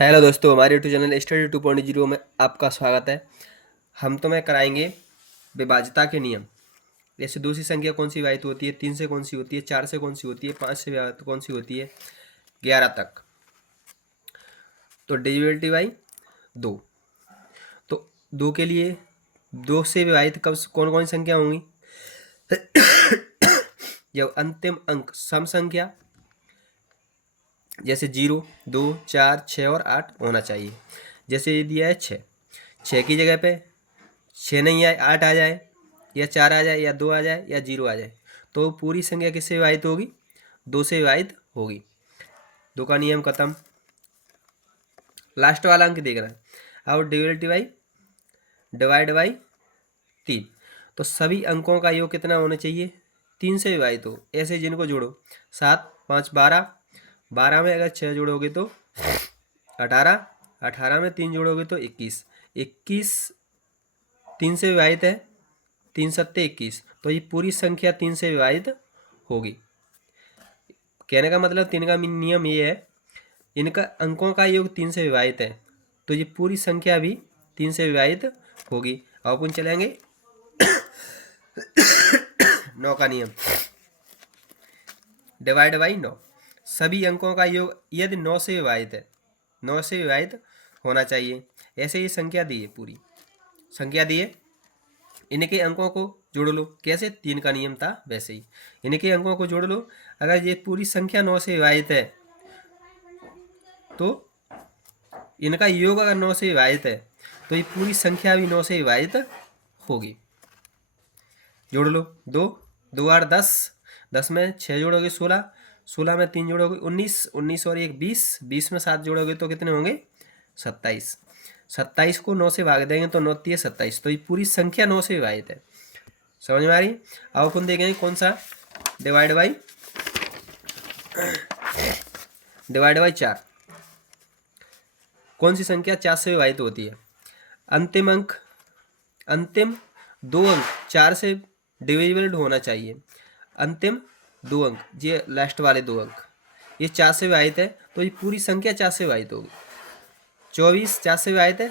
Hello दोस्तों, हमारे YouTube channel study 2.0 में आपका स्वागत है। हम तुम्हें कराएंगे विभाज्यता के नियम। जैसे दूसरी संख्या कौन सी विभाजित होती है, 3 से कौन सी होती है, 4 से कौन सी होती है, 5 से विभाजित कौन सी होती है, 11 तक। तो डिविजिबिलिटी बाई 2। तो 2 के लिए 2 से विभाजित कब कौन कौन सी संख्या होंगी? जब अंतिम अंक सम संख्या जैसे 0, 2, 4, 6 और 8 होना चाहिए। जैसे ये दिया है 6 की जगह पे 6 नहीं आए, 8 आ जाए, या 4 आ जाए, या 2 आ जाए, या 0 आ जाए, तो पूरी संख्या किससे विभाजित होगी? 2 से विभाजित होगी। 2 का नियम खत्म। लास्ट वाला अंक देख रहे हैं। अब डिवाइड बाई 3। तो सभी अंकों का योग कितना होना चाहिए? 3 से विभाजित हो। ऐसे जिनको जोड़ो, 7, 5, 12, 12 में अगर 6 जोड़ोगे तो 18, 18 में 3 जोड़ोगे तो 21, 21 3 से विभाजित है, 3 सत्ते 21, तो ये पूरी संख्या 3 से विभाजित होगी। कहने का मतलब 3 का नियम ये है, इनका अंकों का योग 3 से विभाजित है, तो ये पूरी संख्या भी 3 से विभाजित होगी। अब अपन चलेंगे 9 का नियम। Divide by 9। सभी अंकों का योग यदि 9 से विभाजित है, 9 से विभाजित होना चाहिए। ऐसे ही संख्या दी है, पूरी संख्या दी है, इनके अंकों को जोड़ लो। कैसे? 3 का नियम था वैसे ही, इनके अंकों को जोड़ लो। अगर ये पूरी संख्या 9 से विभाजित है तो इनका योग अगर 9 से विभाजित है तो ये पूरी संख्या भी 9 से विभाजित होगी। जोड़ लो। 2, 2 8 10, 10 में 6 जोड़ोगे 16, 16 में 3 जोड़ोगे 19, 19 और 1 20, 20 में 7 जोड़ोगे तो कितने होंगे? 27। 27 को 9 से भाग देंगे तो 9 3 27, तो ये पूरी संख्या 9 से विभाजित है। समझ में आ रही? अब अपन देखेंगे कौन सा। Divide by 4। कौन सी संख्या 4 से विभाजित होती है? अंतिम 2 अंक 4 से डिविजिबल होना चाहिए। अंतिम 2 अंक, ये लास्ट वाले 2 अंक, ये 4 से विभाजित है, तो ये पूरी संख्या 4 से विभाजित होगी। 24 4 से विभाजित है,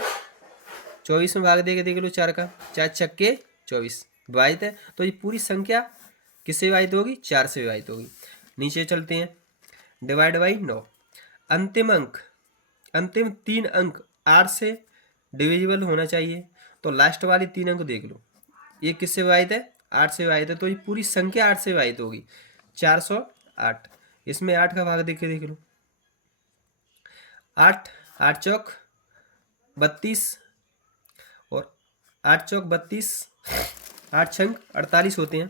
24 में भाग देके देख लो 4 का, 4 छक्के 24 विभाजित है, तो ये पूरी संख्या किससे विभाजित होगी? 4 से विभाजित होगी। नीचे चलते हैं। Divide by 9। अंतिम 3 अंक 8 से डिविजिबल होना चाहिए, तो लास्ट वाली 3 अंक देख लो, ये किससे विभाजित है? 8 से विभाजित है, तो ये पूरी संख्या 8 से विभाजित होगी। 408, इसमें 8 का भाग देख लो। 8 8 चौक 32, और 8 चौक 32, 8 छंग 48 होते हैं।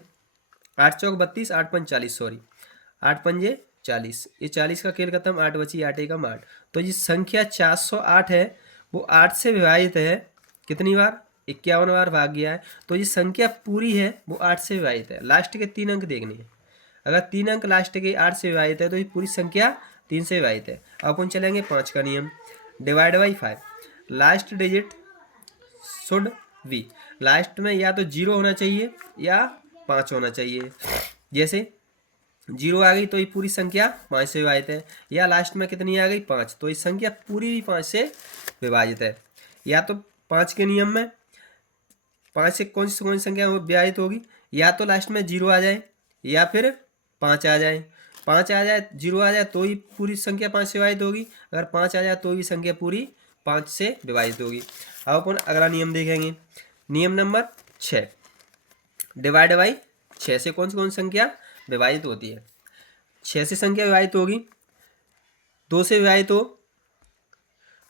8 चौक 32, 8 पंज 40, सॉरी 8 पंजे 40, ये 40 का खेल खत्म, 8 बची, 8 एकम 8। तो ये संख्या 408 है, वो 8 से विभाजित है कितनी बार? 51 बार भाग गया है, तो ये संख्या पूरी है वो 8 से विभाजित है। लास्ट के 3 अंक देखने हैं। अगर 3 अंक लास्ट के 8 से विभाजित है तो ये पूरी संख्या 3 से विभाजित है। अब अपन चलेंगे 5 का नियम। Divide by 5। Last digit should be, last में या तो 0 होना चाहिए या 5 होना चाहिए। जैसे 0 आ गई तो ये पूरी संख्या 5 से विभाजित है, या लास्ट में कितनी आ गई? 5, तो ये संख्या पूरी भी 5 से विभाजित है। या तो 5 के नियम में 5 से कौन सी संख्या विभाजित होगी? या तो लास्ट में 0 आ जाए, या फिर 5 आ जाए। 5 आ जाए, 0 आ जाए तो ही पूरी संख्या 5 से विभाजित होगी, अगर 5 आ जाए तो ही संख्या पूरी 5 से विभाजित होगी। अब अपन अगला नियम देखेंगे। नियम नंबर 6। डिवाइड बाई 6 से कौन सी संख्या विभाजित होती है? 6 से संख्या विभाजित होगी, 2 से विभाजित हो,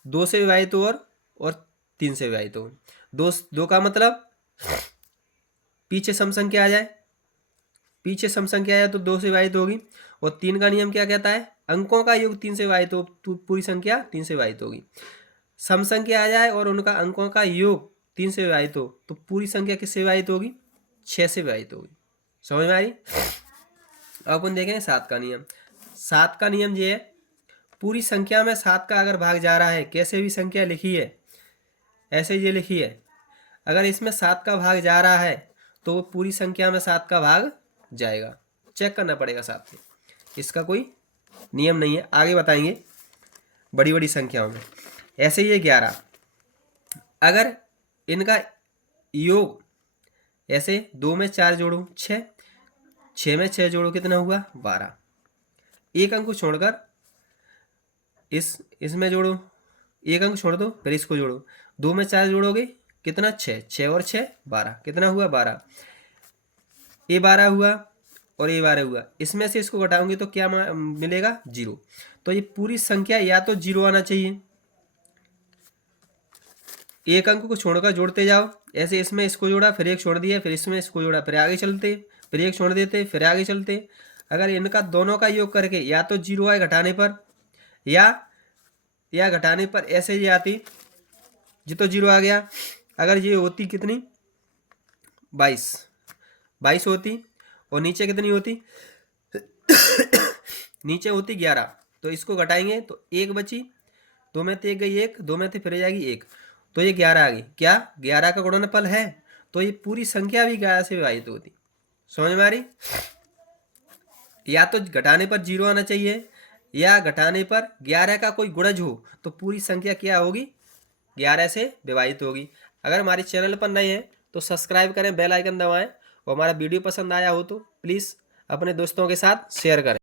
2 से विभाजित हो, और 3 से विभाजित हो। 2 का मतलब पीछे सम संख्या आ जाए, पीछे सम संख्या आए तो 2 से विभाजित होगी। और 3 का नियम क्या कहता है? अंकों का योग 3 से विभाजित हो तो पूरी संख्या 3 से विभाजित होगी। सम संख्या आ जाए और उनका अंकों का योग 3 से विभाजित हो तो पूरी संख्या किससे विभाजित होगी? 6 से विभाजित होगी। समझ में आ रही? अब अपन देखें 7 का नियम। 7 का नियम ये है, पूरी संख्या में 7 का अगर भाग जा रहा है, कैसे भी संख्या लिखी है, ऐसे ये लिखी है, अगर इसमें 7 का भाग जा रहा है तो वो पूरी संख्या में 7 का भाग जाएगा। चेक करना पड़ेगा साथ में, इसका कोई नियम नहीं है, आगे बताएंगे। बड़ी बड़ी संख्याओं में। ऐसे ये 11, अगर इनका योग ऐसे 2 में 4 जोड़ो 6, 6 में 6 जोड़ो कितना हुआ 12। एक अंक को छोड़कर इसमें जोड़ो, एक अंक छोड़ दो फिर इसको जोड़ो, 2 में 4 जोड़ोगे कितना 6, 6 और 6 12, कितना हुआ 12। ये 12 हुआ और ये 12 हुआ, इसमें से इसको घटाओगे तो क्या मिलेगा 0। तो ये पूरी संख्या या तो 0 आना चाहिए, एक अंक को छोड़कर जोड़ते जाओ, ऐसे इसमें इसको जोड़ा फिर एक छोड़ दिया, फिर इसमें इसको जोड़ा फिर आगे चलते, फिर एक छोड़ देते फिर आगे चलते। अगर इनका दोनों का योग करके या तो 0 आए घटाने पर, या घटाने पर ऐसे ये आती, जी तो 0 आ गया। अगर ये होती कितनी 22 होती, और नीचे कितनी होती नीचे होती 11, तो इसको घटाएंगे तो 1 बची, 2 में से 1 गई 1, 2 में से फिर जाएगी 1, तो ये 11 आ गई। क्या 11 का गुणनफल है, तो ये पूरी संख्या भी 11 से विभाजित होती। समझ में आ रही? या तो घटाने पर 0 आना चाहिए, या घटाने पर 11 का कोई गुणज हो तो पूरी संख्या क्या होगी 11 से विभाजित होगी। अगर हमारे चैनल पर नए हैं तो सब्सक्राइब करें, बेल आइकन दबाएं, और हमारा वीडियो पसंद आया हो तो प्लीज़ अपने दोस्तों के साथ शेयर करें।